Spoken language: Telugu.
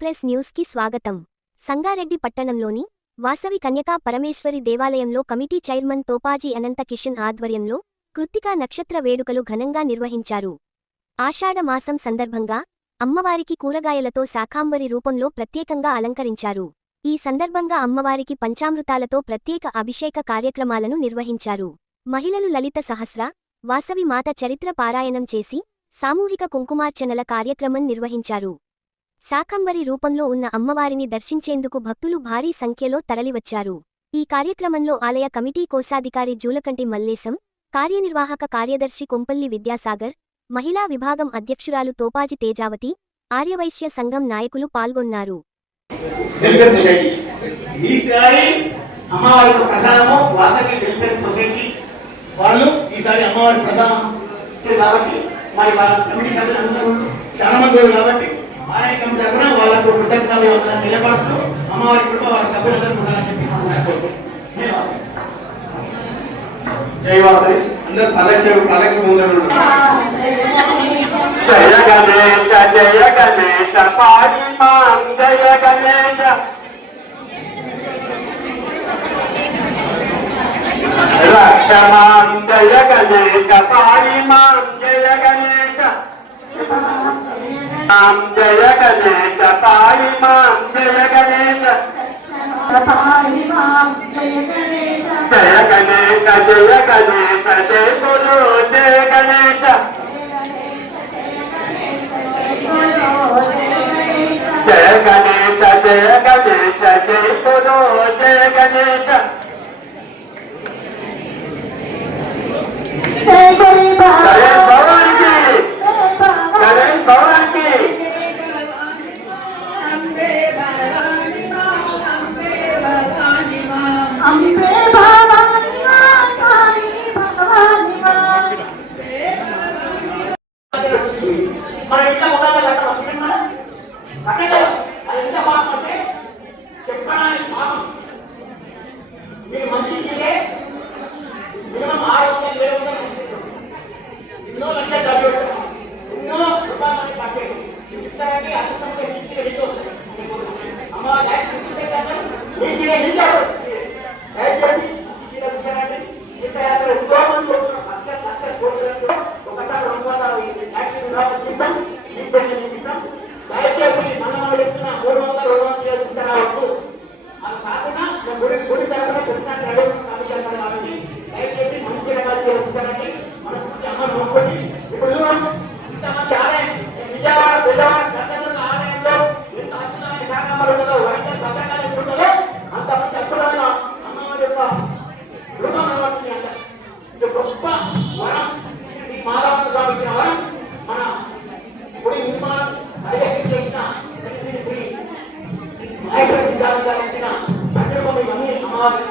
ఎక్స్ప్రెస్ న్యూస్ కి స్వాగతం. సంగారెడ్డి పట్టణంలోని వాసవి కన్యకా పరమేశ్వరి దేవాలయంలో కమిటీ చైర్మన్ తోపాజీ అనంత కిషన్ ఆధ్వర్యంలో కృత్తికా నక్షత్ర వేడుకలు ఘనంగా నిర్వహించారు. ఆషాఢ మాసం సందర్భంగా అమ్మవారికి కూరగాయలతో శాకాంబరి రూపంలో ప్రత్యేకంగా అలంకరించారు. ఈ సందర్భంగా అమ్మవారికి పంచామృతాలతో ప్రత్యేక అభిషేక కార్యక్రమాలను నిర్వహించారు. మహిళలు లలిత సహస్ర, వాసవి మాత చరిత్ర పారాయణం చేసి సామూహిక కుంకుమార్చనల కార్యక్రమం నిర్వహించారు. శాకంబరి రూపంలో ఉన్న అమ్మవారిని దర్శించేందుకు భక్తులు భారీ సంఖ్యలో తరలివచ్చారు. ఈ కార్యక్రమంలో ఆలయ కమిటీ కోశాధికారి జూలకంటి మల్లేశం, కార్యనిర్వాహక కార్యదర్శి కొంపల్లి విద్యాసాగర్, మహిళా విభాగం అధ్యక్షురాలు తోపాజి తేజావతి, ఆర్యవైశ్య సంఘం నాయకులు పాల్గొన్నారు. ఆలయ కమిటీ తరఫున వాళ్ళకు కృతజ్ఞతలు తెలియపరుస్తూ అమ్మవారి కృప వారి సభ్యులందరూ ఉండాలని చెప్పి జై వాసవి అందరూ పల్లకి ముందు జయ గణేశ పాడి మాం జయ గణేశ రక్షమాం జయ గణేశ పాడి మాం జయ గణేశ మాం జయ గణేశ పాడి మాం జయ గణేశ జయ గణేశ జయ గణేశ జయ గురు జయ గణేశ జయ గణేశ జయ గణేశ జయ గురు జయ గణేశ జయ భవాన్ కి జయ భవాన్ కి మన ఇంట్లో మొదలు అంటే చెప్పడానికి శాపం మీరు మంచి చేయే మినిమం 600,000 ఎన్నో లక్షలు డబ్బులు ఎన్నో రూపాయలు పట్టేది ఇస్తారంటే అదృష్టంగా ఇచ్చి రెడీ అవుతుంది. అమ్మ దయచేసి దయచేసి మనం చెప్తున్న 300 తీసుకురావచ్చు. అది కాకుండా గుడి తరఫున పెట్టినట్టు కాబట్టి దయచేసి మంచి రకాలు తీసుకురండి. మనస్ఫూర్తి అమ్మను మొక్కుని ఇప్పుడు ఇంతమంది ఆలయం విజయవాడ ఆలయంలో ఎంత అద్భుతమైన శాఖలు ఉన్నదో వైద్య భద్రంగా ఉంటుందో అంతమంది అద్భుతమైన అమ్మవారి యొక్క రూపం అనబడుతుంది. అంట ఇది గొప్ప వరం. ఈ మాధవ స్వామించిన వరం మన గుడి నిర్మాణం చేసిన శ్రీ నాయకుడు అమ్మవారి